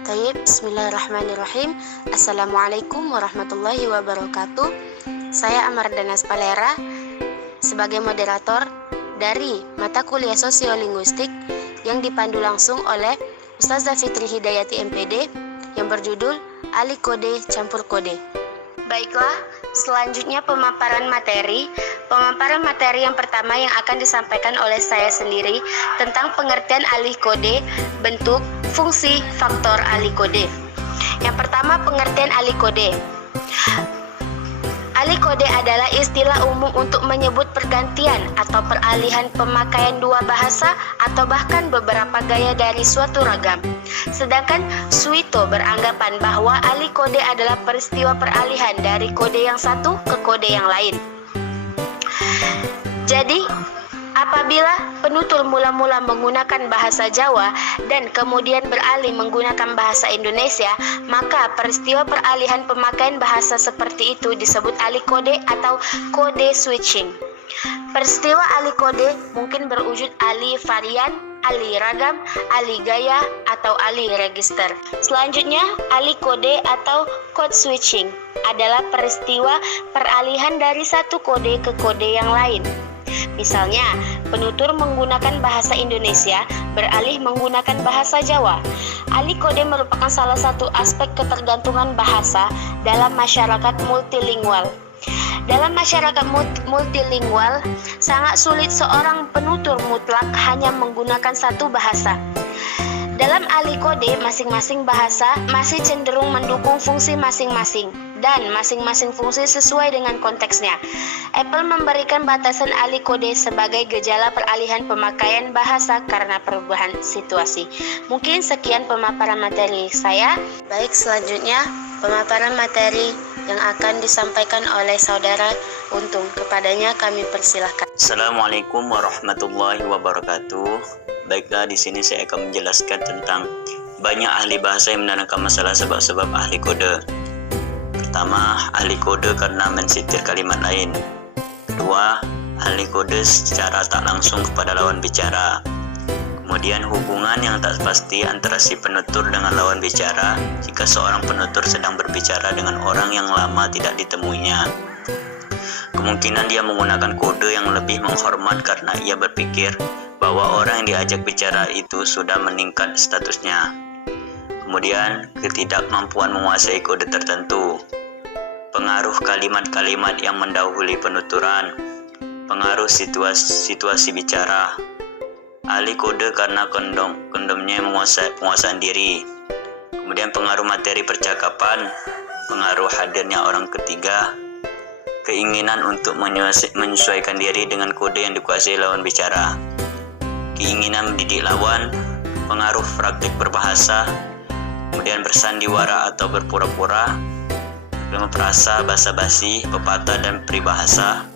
Tayyib, bismillahirrahmanirrahim. Assalamualaikum warahmatullahi wabarakatuh. Saya Amardana Spalera sebagai moderator dari mata kuliah Sosiolinguistik yang dipandu langsung oleh Ustazah Fitri Hidayati MPD yang berjudul Alih Kode Campur Kode. Baiklah, selanjutnya pemaparan materi. Pemaparan materi yang pertama yang akan disampaikan oleh saya sendiri tentang pengertian alih kode, bentuk, fungsi, faktor alih kode. Yang pertama, pengertian alih kode. Alih kode adalah istilah umum untuk menyebut pergantian atau peralihan pemakaian dua bahasa atau bahkan beberapa gaya dari suatu ragam. Sedangkan Suito beranggapan bahwa alih kode adalah peristiwa peralihan dari kode yang satu ke kode yang lain. Jadi, apabila penutur mula-mula menggunakan bahasa Jawa dan kemudian beralih menggunakan bahasa Indonesia, maka peristiwa peralihan pemakaian bahasa seperti itu disebut alih kode atau kode switching. Peristiwa alih kode mungkin berwujud alih varian, alih ragam, alih gaya, atau alih register. Selanjutnya, alih kode atau code switching adalah peristiwa peralihan dari satu kode ke kode yang lain. Misalnya, penutur menggunakan bahasa Indonesia beralih menggunakan bahasa Jawa. Alih kode merupakan salah satu aspek ketergantungan bahasa dalam masyarakat multilingual. Dalam masyarakat multilingual, sangat sulit seorang penutur mutlak hanya menggunakan satu bahasa. Dalam alih kode, masing-masing bahasa masih cenderung mendukung fungsi masing-masing dan masing-masing fungsi sesuai dengan konteksnya. Apple memberikan batasan alih kode sebagai gejala peralihan pemakaian bahasa karena perubahan situasi. Mungkin sekian pemaparan materi saya. Baik, selanjutnya pemaparan materi yang akan disampaikan oleh saudara Untung. Kepadanya kami persilahkan. Assalamualaikum warahmatullahi wabarakatuh. Baiklah, di sini saya akan menjelaskan tentang banyak ahli bahasa yang menerangkan masalah sebab-sebab ahli kode. Pertama, ahli kode karena mensitir kalimat lain. Kedua, ahli kode secara tak langsung kepada lawan bicara. Kemudian, hubungan yang tak pasti antara si penutur dengan lawan bicara jika seorang penutur sedang berbicara dengan orang yang lama tidak ditemuinya. Kemungkinan dia menggunakan kode yang lebih menghormat karena ia berpikir bahwa orang yang diajak bicara itu sudah meningkat statusnya. Kemudian, ketidakmampuan menguasai kode tertentu. Pengaruh kalimat-kalimat yang mendahului penuturan. Pengaruh situasi bicara. Alih kode karena kondomnya penguasaan diri. Kemudian pengaruh materi percakapan. Pengaruh hadirnya orang ketiga. Keinginan untuk menyesuaikan diri dengan kode yang dikuasai lawan bicara. Keinginan mendidik lawan, pengaruh praktik berbahasa, kemudian bersandiwara atau berpura-pura, perasa, basa-basi, pepatah dan peribahasa,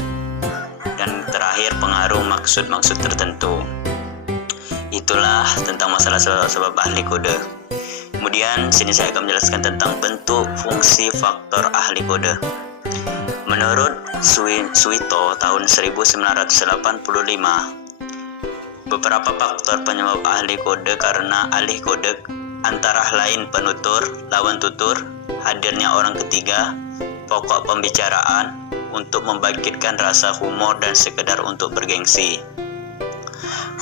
dan terakhir pengaruh maksud-maksud tertentu. Itulah tentang masalah sebab-sebab ahli kode. Kemudian sini saya akan menjelaskan tentang bentuk, fungsi, faktor ahli kode. Menurut Suito tahun 1985, beberapa faktor penyebab ahli kode karena alih kode antara lain penutur, lawan tutur, hadirnya orang ketiga, pokok pembicaraan untuk membangkitkan rasa humor dan sekedar untuk bergengsi.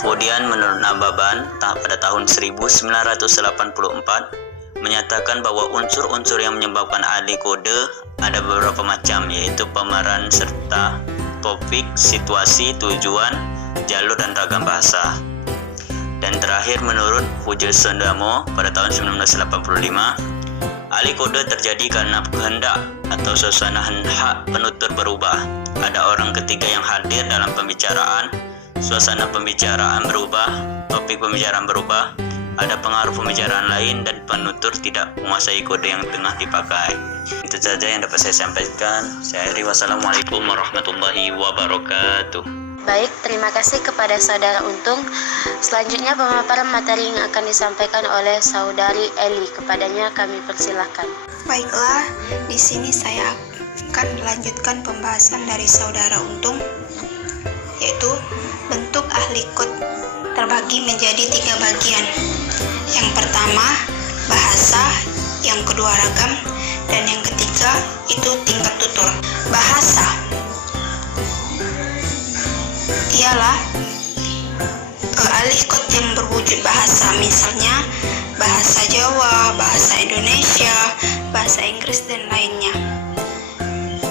Kemudian menurut Nababan pada tahun 1984 menyatakan bahwa unsur-unsur yang menyebabkan alih kode ada beberapa macam, yaitu pemeran serta topik, situasi, tujuan, jalur dan ragam bahasa. Dan terakhir menurut Fujil Sondamo pada tahun 1985, alih kode terjadi karena kehendak atau suasana hak penutur berubah. Ada orang ketiga yang hadir dalam pembicaraan, suasana pembicaraan berubah, topik pembicaraan berubah, ada pengaruh pembicaraan lain dan penutur tidak menguasai kode yang tengah dipakai. Itu saja yang dapat saya sampaikan. Saya akhiri, wassalamualaikum warahmatullahi wabarakatuh. Baik, terima kasih kepada saudara Untung. Selanjutnya pemaparan materi yang akan disampaikan oleh saudari Eli. Kepadanya kami persilahkan. Baiklah, di sini saya akan melanjutkan pembahasan dari saudara Untung, yaitu bentuk ahli kode terbagi menjadi 3 bagian. Yang pertama, bahasa. yang kedua ragam, dan yang ketiga itu tingkat tutur. Bahasa ialah alih kod yang berwujud bahasa, misalnya bahasa Jawa, bahasa Indonesia, bahasa Inggris, dan lainnya.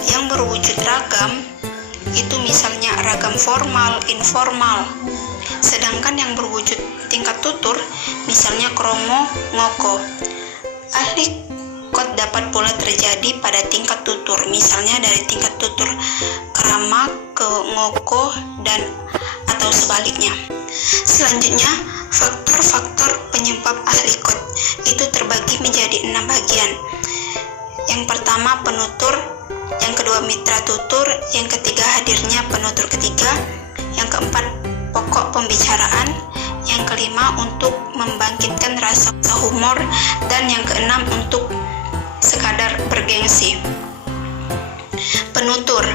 Yang berwujud ragam itu misalnya ragam formal, informal. Sedangkan yang berwujud tingkat tutur misalnya kromo, ngoko. Ahli kod dapat pula terjadi pada tingkat tutur, misalnya dari tingkat tutur krama ke ngoko dan atau sebaliknya. Selanjutnya, faktor-faktor penyebab ahli kod itu terbagi menjadi 6 bagian. Yang pertama penutur, yang kedua mitra tutur, yang ketiga hadirnya penutur ketiga, yang keempat pokok pembicaraan, yang kelima untuk membangkitkan rasa humor, dan yang keenam untuk sekadar bergengsi. Penutur.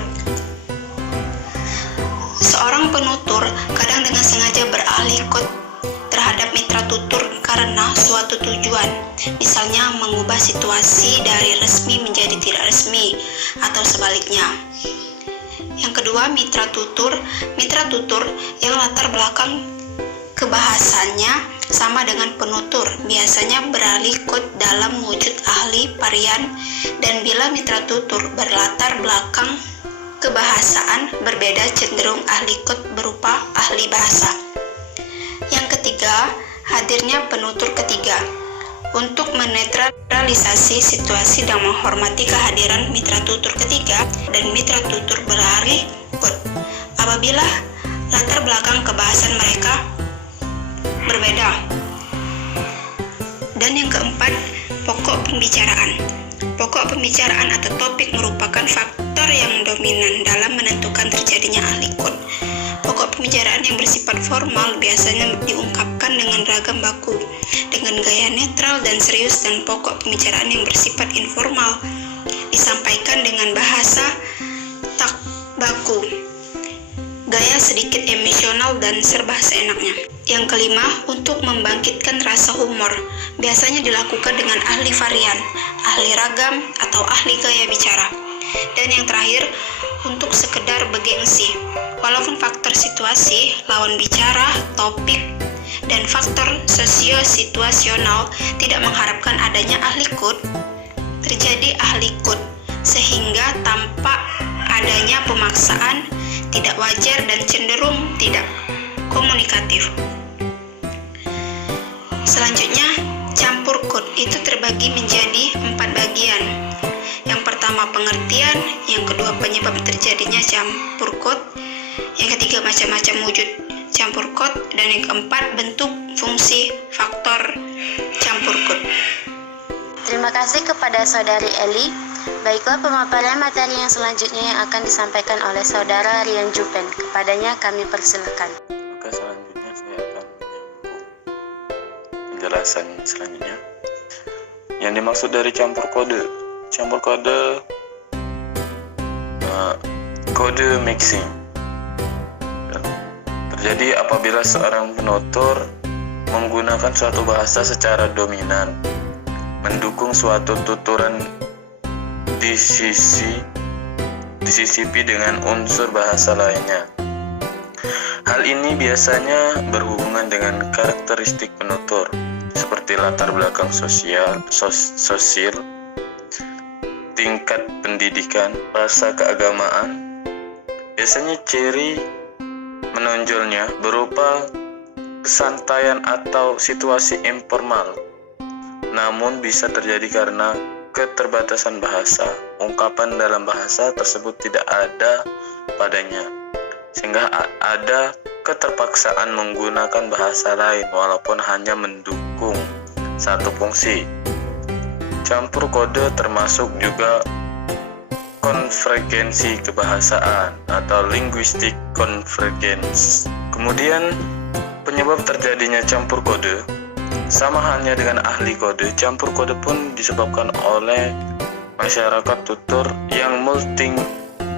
Seorang penutur kadang dengan sengaja beralih kod terhadap mitra tutur karena suatu tujuan, misalnya mengubah situasi dari resmi menjadi tidak resmi atau sebaliknya. Yang kedua, mitra tutur. Mitra tutur yang latar belakang kebahasannya sama dengan penutur, biasanya beralih kod dalam wujud ahli varian, dan bila mitra tutur berlatar belakang kebahasaan berbeda, cenderung ahli kod berupa ahli bahasa. Yang ketiga, hadirnya penutur ketiga. Untuk menetralisasi situasi dan menghormati kehadiran mitra tutur ketiga dan mitra tutur beralih kod apabila latar belakang kebahasan mereka berbeda. Dan yang keempat, pokok pembicaraan. Pokok pembicaraan atau topik merupakan faktor yang dominan dalam menentukan terjadinya ahli kod. Pokok pembicaraan yang bersifat formal biasanya diungkapkan dengan ragam baku, dengan gaya netral dan serius, dan pokok pembicaraan yang bersifat informal disampaikan dengan bahasa tak baku, gaya sedikit emosional dan serba seenaknya. Yang kelima, untuk membangkitkan rasa humor, biasanya dilakukan dengan ahli varian, ahli ragam, atau ahli gaya bicara. Dan yang terakhir, untuk sekedar bergengsi. Walaupun faktor situasi, lawan bicara, topik, dan faktor sosio-situasional tidak mengharapkan adanya ahli kod, terjadi ahli kod, sehingga tampak adanya pemaksaan, tidak wajar, dan cenderung tidak komunikatif. Selanjutnya, campur kod itu terbagi menjadi 4 bagian. Yang pertama pengertian, yang kedua penyebab terjadinya campur kod, yang ketiga macam-macam wujud campur kod, dan yang keempat bentuk, fungsi, faktor campur kod. Terima kasih kepada Saudari Eli. Baiklah, pemaparan materi yang selanjutnya yang akan disampaikan oleh Saudara Rian Jupen. Kepadanya kami persilakan. Maka selanjutnya saya akan menyambung penjelasan selanjutnya. Yang dimaksud dari campur kode. Campur kode, kode mixing terjadi apabila seorang penutur menggunakan suatu bahasa secara dominan, mendukung suatu tuturan disisipi dengan unsur bahasa lainnya. Hal ini biasanya berhubungan dengan karakteristik penutur, seperti latar belakang sosial, tingkat pendidikan, rasa keagamaan. Biasanya ciri menonjolnya berupa kesantaian atau situasi informal, namun bisa terjadi karena keterbatasan bahasa. Ungkapan dalam bahasa tersebut tidak ada padanya, sehingga ada keterpaksaan menggunakan bahasa lain walaupun hanya mendukung satu fungsi. Campur kode termasuk juga konvergensi kebahasaan atau linguistic convergence. Kemudian penyebab terjadinya campur kode sama halnya dengan ahli kode. Campur kode pun disebabkan oleh masyarakat tutur yang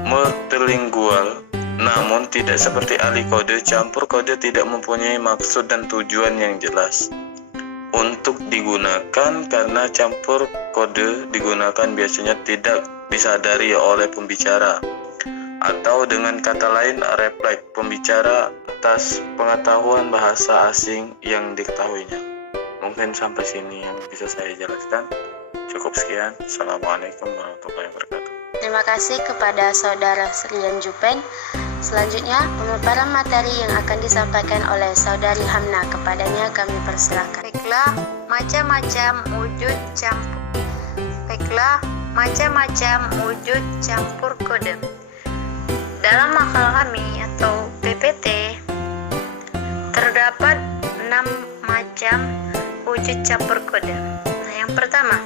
multilingual, namun tidak seperti ahli kode. Campur kode tidak mempunyai maksud dan tujuan yang jelas. untuk digunakan karena campur kode digunakan biasanya tidak disadari oleh pembicara, atau dengan kata lain refleks pembicara atas pengetahuan bahasa asing yang diketahuinya. Mungkin sampai sini yang bisa saya jelaskan. Cukup sekian. Assalamualaikum warahmatullahi wabarakatuh. Terima kasih kepada Saudara Rian Jupen. Selanjutnya, pemaparan materi yang akan disampaikan oleh Saudari Hamna. Kepadanya kami persilakan. Baiklah, macam-macam wujud campur kode. Dalam makalah kami atau PPT terdapat 6 macam wujud campur kode. Nah, yang pertama,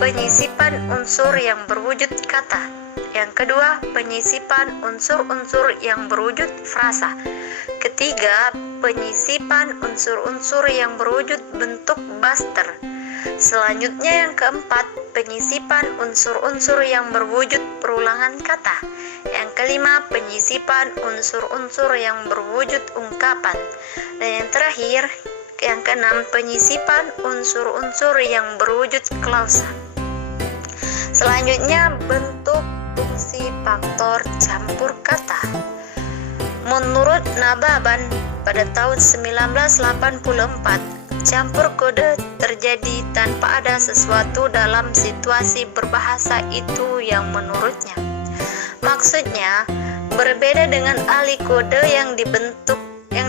penyisipan unsur yang berwujud kata. Yang kedua, penyisipan unsur-unsur yang berwujud frasa. Ketiga, penyisipan unsur-unsur yang berwujud bentuk buster. Selanjutnya yang keempat, penyisipan unsur-unsur yang berwujud perulangan kata. Yang kelima, penyisipan unsur-unsur yang berwujud ungkapan. Dan yang terakhir, yang keenam, penyisipan unsur-unsur yang berwujud klausa. Selanjutnya, bentuk fungsi faktor campur kata. Menurut Nababan pada tahun 1984, campur kode terjadi tanpa ada sesuatu dalam situasi berbahasa itu yang menurutnya. Maksudnya, berbeda dengan ahli kode yang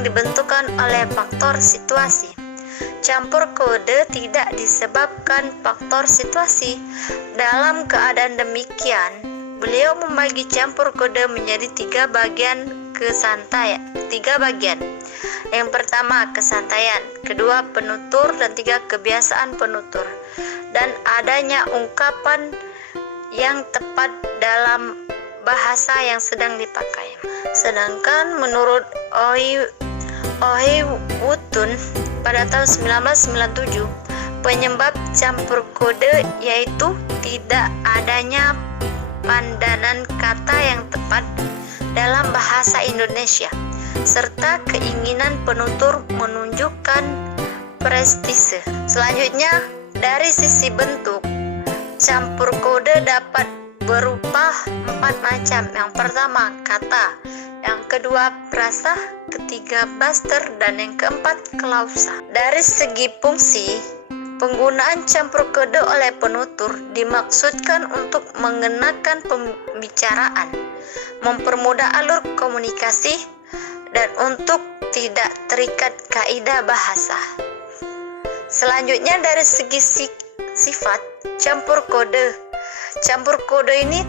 dibentukkan oleh faktor situasi. Campur kode tidak disebabkan faktor situasi. Dalam keadaan demikian, beliau membagi campur kode menjadi tiga bagian. Yang pertama, kesantaian, kedua, penutur, dan tiga, kebiasaan penutur, dan adanya ungkapan yang tepat dalam bahasa yang sedang dipakai. Sedangkan menurut Ohi Wotun pada tahun 1997, penyebab campur kode yaitu tidak adanya pandanan kata yang tepat dalam bahasa Indonesia, serta keinginan penutur menunjukkan prestise. Selanjutnya, dari sisi bentuk, campur kode dapat berupa 4 macam. Yang pertama, kata. Yang kedua, frasa. Ketiga, buster. Dan yang keempat, klausa. Dari segi fungsi, penggunaan campur kode oleh penutur dimaksudkan untuk mengenakan pembicaraan, mempermudah alur komunikasi, dan untuk tidak terikat kaidah bahasa. Selanjutnya, dari segi sifat campur kode ini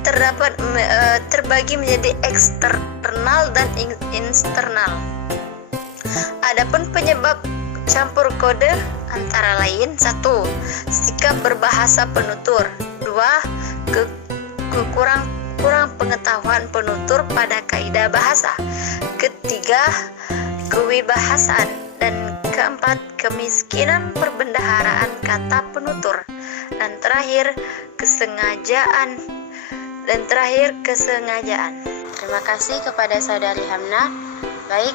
terbagi menjadi eksternal dan internal. Adapun penyebab campur kode antara lain: 1. Sikap berbahasa penutur. 2. Kurang pengetahuan penutur pada kaidah bahasa. Ketiga, kewibahasaan. Dan keempat, kemiskinan perbendaharaan kata penutur. Dan terakhir, kesengajaan. Terima kasih kepada Saudari Hamna. Baik,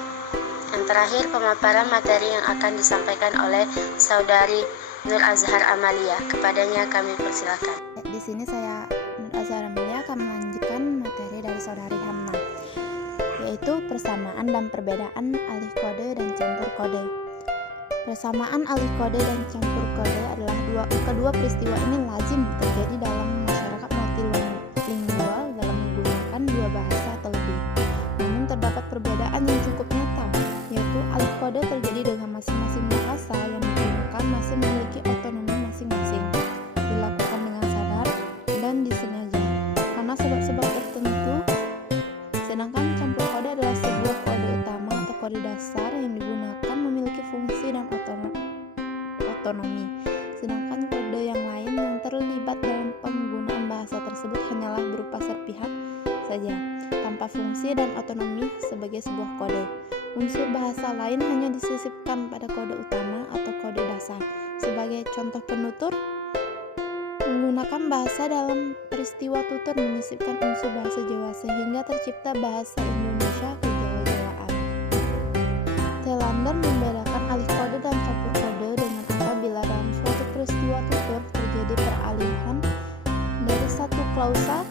yang terakhir pemaparan materi yang akan disampaikan oleh Saudari Nur Azhar Amalia. Kepadanya kami persilakan. Di sini saya Nur Azhar Amalia akan melanjutkan materi dari Saudari Hamna, yaitu persamaan dan perbedaan alih kode dan campur kode. Persamaan alih kode dan campur kode adalah kedua peristiwa ini lazim terjadi dalam masyarakat multilingual dalam menggunakan dua bahasa atau lebih. Namun terdapat perbedaan yang cukup nyata, yaitu alih kode terjadi dengan masing-masing bahasa yang digunakan masih memiliki otonomi masing-masing, dilakukan dengan sadar dan disengaja karena sebab-sebab tertentu. Sedangkan campur kode adalah sebuah kode utama atau kode dasar yang digunakan memiliki fungsi dan otonomi. Sedangkan kode yang lain yang terlibat dalam penggunaan bahasa tersebut hanyalah berupa serpihan saja, tanpa fungsi dan otonomi sebagai sebuah kode. Unsur bahasa lain hanya disisipkan pada kode utama atau kode dasar. Sebagai contoh, penutur menggunakan bahasa dalam peristiwa tutur menyisipkan unsur bahasa Jawa sehingga tercipta bahasa Indonesia kejawa-jawaan. Telander membedakan alih kode dan campur kode dengan terjadi peralihan dari satu klausa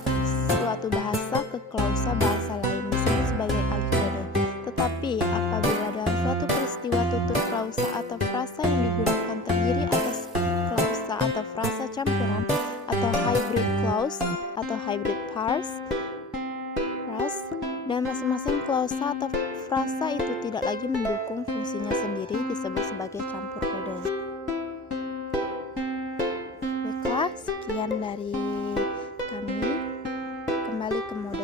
suatu bahasa ke klausa bahasa lain disebut sebagai alih kode. Tetapi apabila dalam suatu peristiwa tutur klausa atau frasa yang digunakan terdiri atas klausa atau frasa campuran atau hybrid clause atau hybrid parse, dan masing-masing klausa atau frasa itu tidak lagi mendukung fungsinya sendiri disebut sebagai campur kode. Baiklah, sekian dari kami. Kembali ke modul